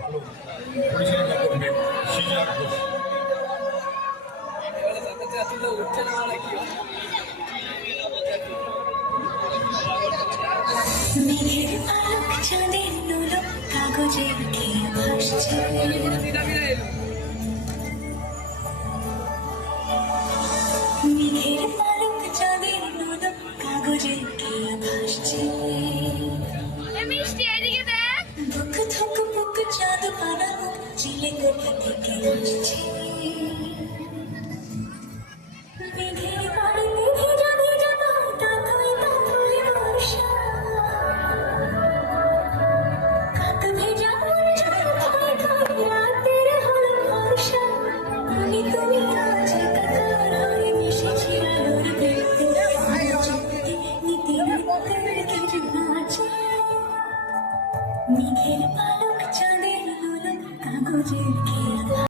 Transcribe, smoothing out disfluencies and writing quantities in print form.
ভালো পরিচালনা করবেন সিজার ঘোষ। মেঘের আলোক চাঁদের দোলক কাগজের খেয়ে ভাসছে। মেঘের আলোক চাঁদের দোলক কাগজের খেয়ে ভাসছে। বুক থুক বুক চাঁদ পানা মুখ চিলে কোথা থেকে আসছে। মেঘের বাড়িতে ভেজা ভেজা তাতই তাতই বর্ষা। কাক ভেজা বর্ষা খাই খাই রাতের হলো বর্ষা। আমি তুমি আজ একাকার হয়ে মিশেছি আলোর ভেতরে। নিতে নিতে নাচে। মেঘের পালক চাঁদের দোলক কাগজের খেয়া